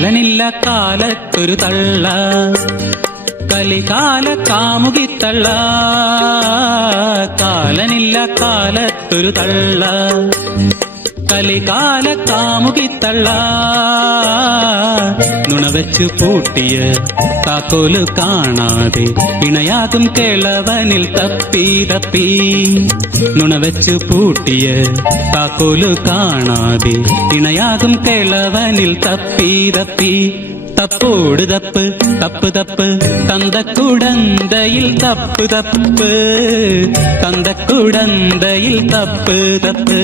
കാലനില്ല കാലത്തൊരു തള്ള, കലികാല കാമുകിത്തള്ള. കാലനില്ല കാലത്തൊരു തള്ള, കലികാല കാമുകിത്തള്ള. നുണവെച്ചു പൂട്ടിയ താക്കോല് കാണാതെ ഇണയാകും കിളവനിൽ തപ്പി തപ്പി. നുണവെച്ചു പൂട്ടിയ താക്കോല് കാണാതെ ഇണയാകും കിളവനിൽ തപ്പി തപ്പി. തപ്പോട് തപ്പ് തപ്പ് തപ്പ് തന്തക്കുടന്തയിൽ തപ്പ് തപ്പ്, തന്തക്കുടന്തയിൽ തപ്പ് തപ്പ്.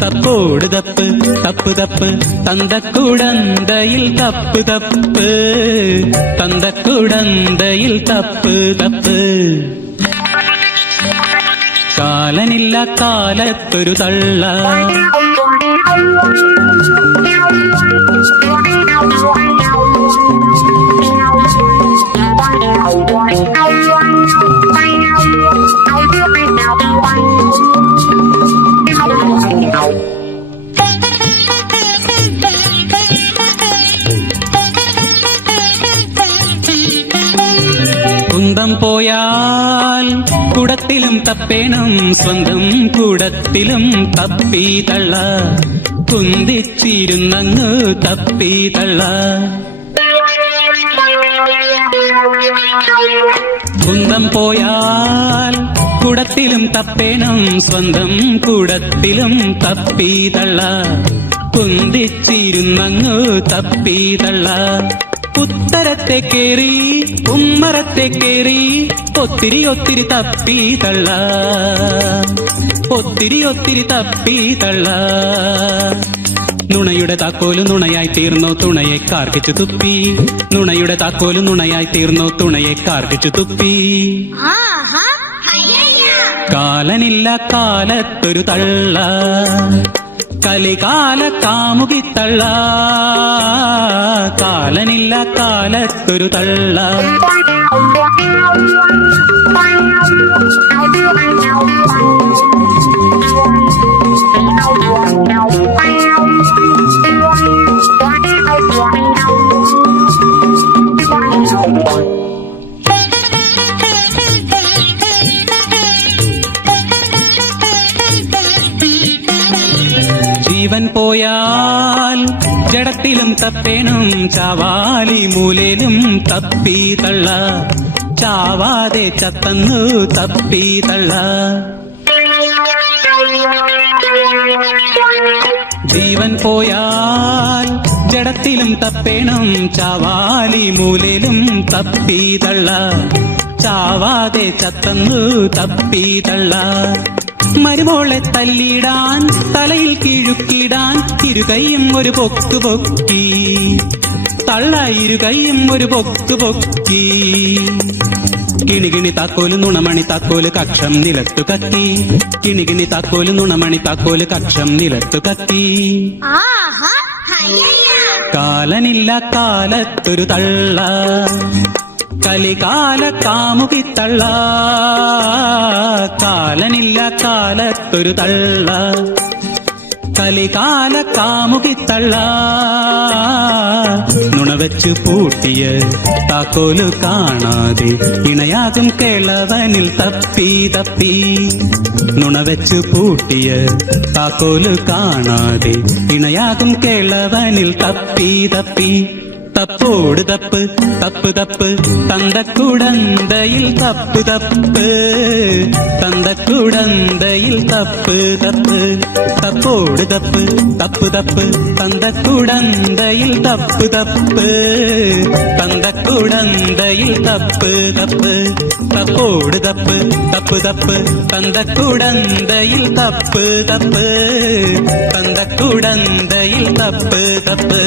തപ്പോട് തപ്പ് തപ്പ് തപ്പ് തന്തക്കുടന്തയിൽ തപ്പ് തപ്പ്, തന്തക്കുടന്തയിൽ തപ്പ് തപ്പ്. കാലനില്ല കാലത്തൊരു തള്ള, കുന്തം പോയാൽ കുടത്തിലും തപ്പേണം, സ്വന്തം കുടത്തിലും തപ്പി തള്ള. കുന്തിച്ചിരുന്നങ്ങ് തപ്പി തള്ള. കുന്തം പോയാൽ കുടത്തിലും തപ്പേണം, സ്വന്തം കുടത്തിലും തപ്പി തള്ള. കുന്തിച്ചിരുന്നങ്ങ് തപ്പി തള്ള. ഉത്തരത്തെ കേറി ഉമ്മറത്തെ കേറി ഒത്തിരി ഒത്തിരി തപ്പി തള്ള, ഒത്തിരി ഒത്തിരി തപ്പി തള്ള. നുണയുടെ താക്കോല് നുണയായി തീർന്നു, തുണയെ കാർക്കിച്ചു തുപ്പി. നുണയുടെ താക്കോല് നുണയായി തീർന്നു, തുണയെ കാർക്കിച്ചു തുപ്പി. കാലനില്ല കാലത്തൊരു തള്ള, കലികാല കാമുകിത്തള്ള. കാലനില്ല കാലത്തൊരു തള്ള. ജീവൻ പോയാൽ ജഡത്തിലും തപ്പേണം, ചാവാലി മൂലേലും തപ്പി തള്ള. ചാവാതെ ചത്തന്നു തപ്പി തള്ള. ജീവൻ പോയാൽ ജഡത്തിലും തപ്പേണം, ചാവാലി മൂലേലും തപ്പി തള്ള. ചാവാതെ ചത്തന്നു തപ്പി തള്ള. മരുമോളെ തല്ലിടാൻ തലയിൽ കിഴുക്കിടാൻ ഇരുകൈയും ഒരു പൊക്ക് പൊക്കി തള്ള, ഇരുകൈയും ഒരു പൊക്ക് പൊക്കി. കിണികിണി താക്കോല് നുണമണി താക്കോല് കക്ഷം നിലത്തു കത്തി. കിണികിണി താക്കോല് നുണമണി താക്കോല് കക്ഷം നിലത്തു കത്തി. കാലനില്ല കാലത്തൊരു തള്ള, കലികാല കാമുകിത്തള്ള. കാലനില്ല കാലത്തൊരു തള്ള, കലികാല കാമുകിത്തള്ള. നുണവെച്ചു പൂട്ടിയ താക്കോല് കാണാതെ ഇണയാകും കിളവനിൽ തപ്പി തപ്പി. നുണവെച്ചു പൂട്ടിയ താക്കോല് കാണാതെ ഇണയാകും കിളവനിൽ തപ്പി തപ്പി. തപ്പോട് തപ്പ് തപ്പ് തപ്പ് തന്തക്കുടന്തയിൽ തപ്പ് തപ്പ്, തന്തക്കുടന്തയിൽ തപ്പ് തപ്പ്. തപ്പോട് തപ്പ് തപ്പ് തപ്പ് തന്തക്കുടന്തയിൽ തപ്പ് തപ്പ്, തന്തക്കുടന്തയിൽ തപ്പ് തപ്പ്. തപ്പോട് തപ്പ് തപ്പ് തപ്പ് തന്തക്കുടന്തയിൽ തപ്പ് തപ്പ്, തന്തക്കുടന്തയിൽ തപ്പ് തപ്പ്.